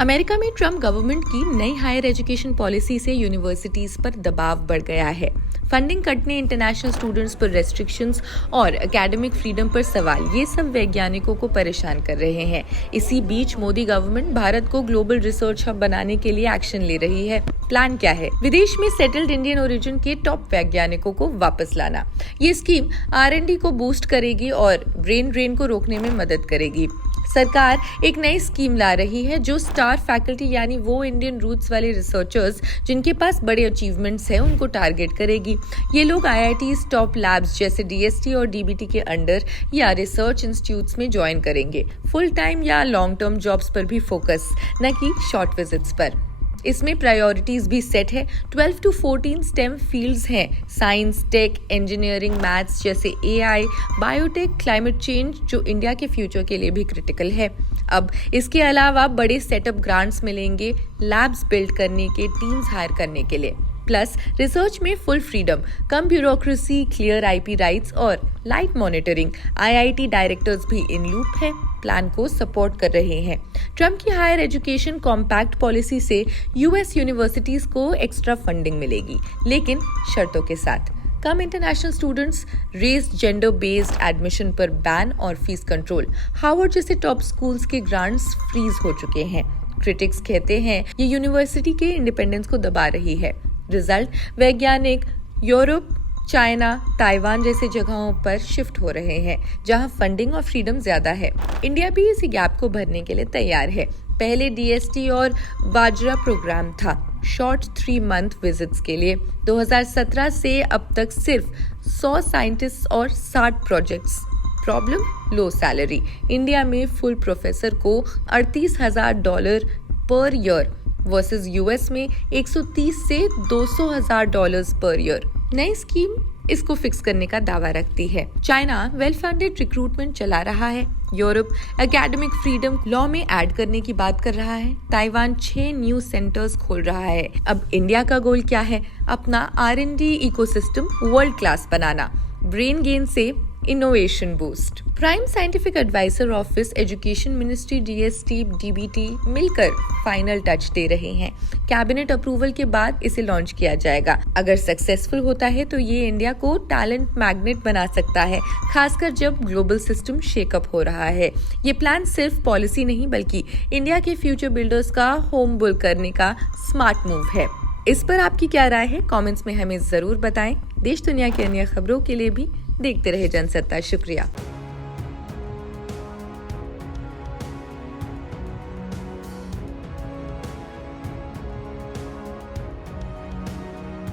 America में Trump government की नई हायर एजुकेशन पॉलिसी से यूनिवर्सिटीज पर दबाव बढ़ गया है। फंडिंग कटने, इंटरनेशनल स्टूडेंट्स पर रेस्ट्रिक्शंस और एकेडमिक फ्रीडम पर सवाल, ये सब वैज्ञानिकों को परेशान कर रहे हैं। इसी बीच मोदी गवर्नमेंट भारत को ग्लोबल रिसर्च हब बनाने के लिए एक्शन ले रही है। प्लान क्या है? विदेश में सेटल्ड इंडियन ओरिजिन के टॉप वैज्ञानिकों को वापस लाना। ये स्कीम R&D को बूस्ट करेगी और ब्रेन ड्रेन को रोकने में मदद करेगी। सरकार एक नई स्कीम ला रही है जो स्टार फैकल्टी यानी वो इंडियन रूट्स वाले रिसर्चर्स जिनके पास बड़े अचीवमेंट्स हैं उनको टारगेट करेगी। ये लोग IITs, टॉप लैब्स जैसे DST और DBT के अंडर या रिसर्च इंस्टीट्यूट्स में ज्वाइन करेंगे। फुल टाइम या लॉन्ग टर्म जॉब्स पर भी फोकस, न कि शॉर्ट विजिट्स पर। इसमें प्रायोरिटीज भी सेट है। 12 to 14 स्टेम फील्ड्स हैं, साइंस, टेक, इंजीनियरिंग, मैथ्स जैसे AI, बायोटेक, क्लाइमेट चेंज जो इंडिया के फ्यूचर के लिए भी क्रिटिकल है। अब इसके अलावा बड़े सेटअप ग्रांट्स मिलेंगे लैब्स बिल्ड करने के, टीम्स हायर करने के लिए। प्लस रिसर्च में फुल फ्रीडम, कम ब्यूरोक्रेसी, क्लियर IP राइट्स और लाइट मॉनिटरिंग। IIT डायरेक्टर्स भी इन लूप है, प्लान को सपोर्ट कर रहे हैं। ट्रम्प की हायर एजुकेशन कॉम्पैक्ट पॉलिसी से US यूनिवर्सिटीज को एक्स्ट्रा फंडिंग मिलेगी, लेकिन शर्तों के साथ। कम international students, race, gender based admission पर बैन और फीस कंट्रोल। हार्वर्ड जैसे टॉप स्कूल्स के ग्रांट्स फ्रीज हो चुके हैं। क्रिटिक्स कहते हैं ये यूनिवर्सिटी के इंडिपेंडेंस को दबा रही है। रिजल्ट, वैज्ञानिक यूरोप, चाइना, ताइवान जैसे जगहों पर शिफ्ट हो रहे हैं जहां फंडिंग और फ्रीडम ज्यादा है। इंडिया भी इसी गैप को भरने के लिए तैयार है। पहले DST और बाजरा प्रोग्राम था, शॉर्ट 3 month विजिट्स के लिए। 2017 से अब तक सिर्फ 100 साइंटिस्ट और 60 प्रोजेक्ट्स। प्रॉब्लम, लो सैलरी। इंडिया में फुल प्रोफेसर को $38,000 पर ईयर वर्सेस US में 130 से $200,000 पर ईयर। नई स्कीम इसको फिक्स करने का दावा रखती है। चाइना वेल फंडेड रिक्रूटमेंट चला रहा है। यूरोप एकेडमिक फ्रीडम लॉ में ऐड करने की बात कर रहा है। ताइवान 6 न्यू सेंटर्स खोल रहा है। अब इंडिया का गोल क्या है? अपना R&D इकोसिस्टम वर्ल्ड क्लास बनाना, ब्रेन गेन से innovation boost. Prime scientific adviser office, education ministry, DST, DBT मिलकर फाइनल टच दे रहे हैं। कैबिनेट अप्रूवल के बाद इसे लॉन्च किया जाएगा। अगर सक्सेसफुल होता है तो ये इंडिया को टैलेंट मैग्नेट बना सकता है, खासकर जब ग्लोबल सिस्टम शेकअप हो रहा है। ये प्लान सिर्फ पॉलिसी नहीं बल्कि इंडिया के फ्यूचर बिल्डर्स का होम बुल करने का स्मार्ट मूव है। इस पर आपकी क्या राय है? कमेंट्स में हमें जरूर बताएं। देश दुनिया की अन्य खबरों के लिए भी देखते रहे जनसत्ता। शुक्रिया।